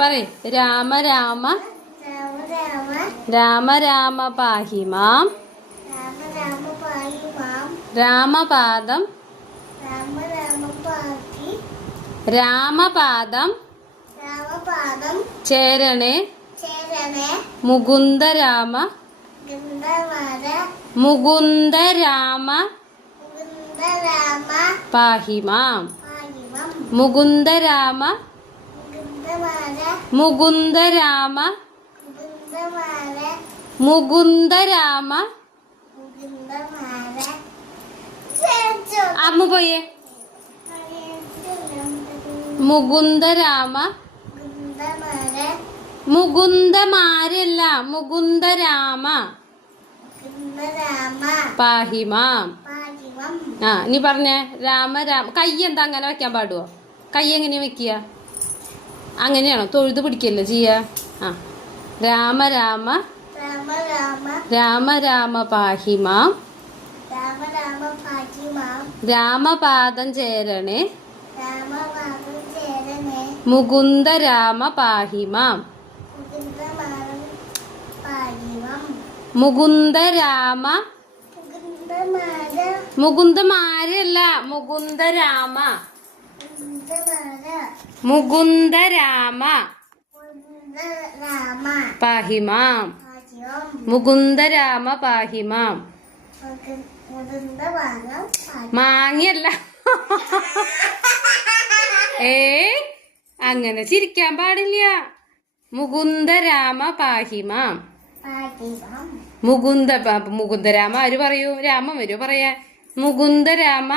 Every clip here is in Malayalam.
പറയ്. രാമ രാമ രാമ രാമ പാഹി മാം. രാമപാദം രാമപാദം ചേരണേ മുകുന്ദരാമ മുകുന്ദരാമ പാഹി മാം. മുകുന്ദരാമ മുകുന്ദരാമ മുകുന്ദരാമ. അമ്മ പോയേ. മുകുന്ദരാമ മുകുന്ദമാരല്ല മുകുന്ദരാമ പാഹി മാം. ഇനി പറഞ്ഞേ. രാമ രാമ. കൈ എന്താ അങ്ങനെ വെക്കാൻ പാടുവോ? കൈ എങ്ങനെയാ വെക്കുക? അങ്ങനെയാണോ? തൊഴുത് പിടിക്കല്ലോ ചെയ്യാ. രാമ രാമ രാമ രാമ പാഹി മാം. രാമപാദം ചേരണേ മുകുന്ദരാമ പാഹി മാം. മുകുന്ദരാമ മുകുന്ദമാരല്ല മുകുന്ദരാമ മുകുന്ദരാമ പാഹി മാം. മുകുന്ദരാമ പാഹി മാം. മാങ്ങയല്ല. അങ്ങനെ ചിരിക്കാൻ പാടില്ല. മുകുന്ദരാമ പാഹി മാം. മുകുന്ദരാമ ആര് പറയൂ? രാമൻ വരൂ പറയാ. മുകുന്ദരാമ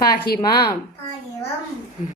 പാഹി മാം.